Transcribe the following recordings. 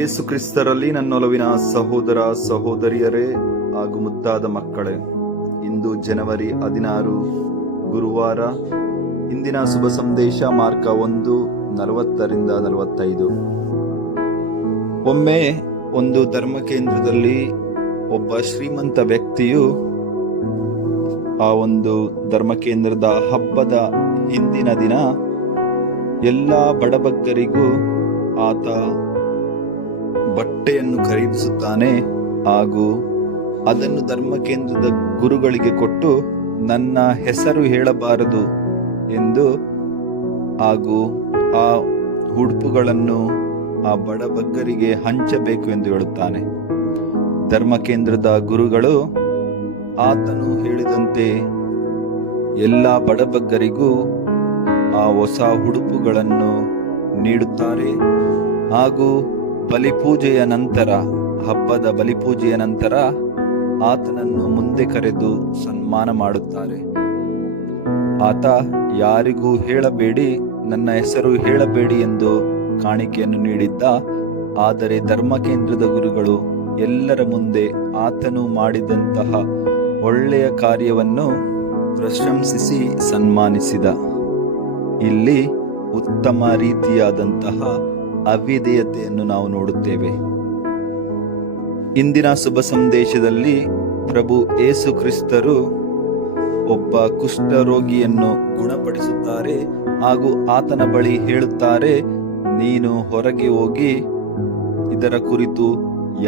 ಯೇಸು ಕ್ರಿಸ್ತರಲ್ಲಿ ನನ್ನೊಲವಿನ ಸಹೋದರ ಸಹೋದರಿಯರೇ ಹಾಗೂ ಮುದ್ದಾದ ಮಕ್ಕಳೇ, ಇಂದು ಜನವರಿ 16 ಗುರುವಾರ. ಇಂದಿನ ಶುಭ ಸಂದೇಶ ಮಾರ್ಕ 1:40-45. ಒಮ್ಮೆ ಒಂದು ಧರ್ಮ ಕೇಂದ್ರದಲ್ಲಿ ಒಬ್ಬ ಶ್ರೀಮಂತ ವ್ಯಕ್ತಿಯು ಆ ಒಂದು ಧರ್ಮ ಕೇಂದ್ರದ ಹಬ್ಬದ ಹಿಂದಿನ ದಿನ ಎಲ್ಲ ಬಡಬಗ್ಗರಿಗೂ ಆತ ಬಟ್ಟೆಯನ್ನು ಖರೀದಿಸುತ್ತಾನೆ ಹಾಗೂ ಅದನ್ನು ಧರ್ಮ ಕೇಂದ್ರದ ಗುರುಗಳಿಗೆ ಕೊಟ್ಟು ನನ್ನ ಹೆಸರು ಹೇಳಬಾರದು ಎಂದು ಹಾಗೂ ಆ ಉಡುಪುಗಳನ್ನು ಆ ಬಡಬಗ್ಗರಿಗೆ ಹಂಚಬೇಕು ಎಂದು ಹೇಳುತ್ತಾನೆ. ಧರ್ಮ ಕೇಂದ್ರದ ಗುರುಗಳು ಆತನು ಹೇಳಿದಂತೆ ಎಲ್ಲ ಬಡಬಗ್ಗರಿಗೂ ಆ ಹೊಸ ಉಡುಪುಗಳನ್ನು ನೀಡುತ್ತಾರೆ ಹಾಗೂ ಬಲಿಪೂಜೆಯ ನಂತರ, ಹಬ್ಬದ ಬಲಿಪೂಜೆಯ ನಂತರ ಆತನನ್ನು ಮುಂದೆ ಕರೆದು ಸನ್ಮಾನ ಮಾಡುತ್ತಾರೆ. ಆತ ಯಾರಿಗೂ ಹೇಳಬೇಡಿ, ನನ್ನ ಹೆಸರು ಹೇಳಬೇಡಿ ಎಂದು ಕಾಣಿಕೆಯನ್ನು ನೀಡಿದ್ದ. ಆದರೆ ಧರ್ಮ ಕೇಂದ್ರದ ಗುರುಗಳು ಎಲ್ಲರ ಮುಂದೆ ಆತನು ಮಾಡಿದಂತಹ ಒಳ್ಳೆಯ ಕಾರ್ಯವನ್ನು ಪ್ರಶಂಸಿಸಿ ಸನ್ಮಾನಿಸಿದ. ಇಲ್ಲಿ ಉತ್ತಮ ರೀತಿಯಾದಂತಹ ಅವಿಧೇಯತೆಯನ್ನು ನಾವು ನೋಡುತ್ತೇವೆ. ಇಂದಿನ ಶುಭ ಸಂದೇಶದಲ್ಲಿ ಪ್ರಭು ಯೇಸು ಕ್ರಿಸ್ತರು ಒಬ್ಬ ಕುಷ್ಠರೋಗಿಯನ್ನು ಗುಣಪಡಿಸುತ್ತಾರೆ ಹಾಗೂ ಆತನ ಬಳಿ ಹೇಳುತ್ತಾರೆ, ನೀನು ಹೊರಗೆ ಹೋಗಿ ಇದರ ಕುರಿತು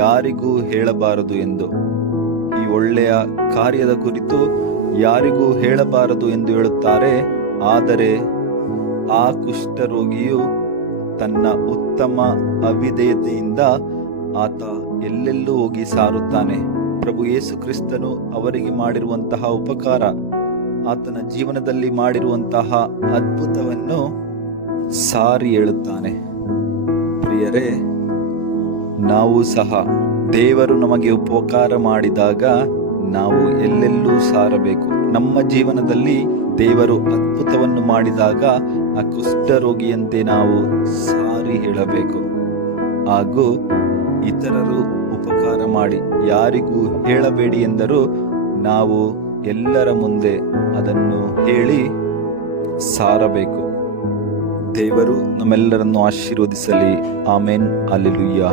ಯಾರಿಗೂ ಹೇಳಬಾರದು ಎಂದು. ಈ ಒಳ್ಳೆಯ ಕಾರ್ಯದ ಕುರಿತು ಯಾರಿಗೂ ಹೇಳಬಾರದು ಎಂದು ಹೇಳುತ್ತಾರೆ. ಆದರೆ ಆ ಕುಷ್ಠರೋಗಿಯು ತನ್ನ ಉತ್ತಮ ಅವಿಧೇಯತೆಯಿಂದ ಆತ ಎಲ್ಲೆಲ್ಲೂ ಹೋಗಿ ಸಾರುತ್ತಾನೆ. ಪ್ರಭು ಯೇಸು ಕ್ರಿಸ್ತನು ಅವರಿಗೆ ಮಾಡಿರುವಂತಹ ಉಪಕಾರ, ಆತನ ಜೀವನದಲ್ಲಿ ಮಾಡಿರುವಂತಹ ಅದ್ಭುತವನ್ನು ಸಾರಿ ಹೇಳುತ್ತಾನೆ. ಪ್ರಿಯರೇ, ನಾವು ಸಹ ದೇವರು ನಮಗೆ ಉಪಕಾರ ಮಾಡಿದಾಗ ನಾವು ಎಲ್ಲೆಲ್ಲೂ ಸಾರಬೇಕು. ನಮ್ಮ ಜೀವನದಲ್ಲಿ ದೇವರು ಅದ್ಭುತವನ್ನು ಮಾಡಿದಾಗ ಆ ಕುಷ್ಠರೋಗಿಯಂತೆ ನಾವು ಸಾರಿ ಹೇಳಬೇಕು ಹಾಗೂ ಇತರರು ಉಪಕಾರ ಮಾಡಿ ಯಾರಿಗೂ ಹೇಳಬೇಡಿ ಎಂದರೂ ನಾವು ಎಲ್ಲರ ಮುಂದೆ ಅದನ್ನು ಹೇಳಿ ಸಾರಬೇಕು. ದೇವರು ನಮ್ಮೆಲ್ಲರನ್ನು ಆಶೀರ್ವದಿಸಲಿ. ಆಮೇನ್. ಹಲ್ಲೆಲೂಯಾ.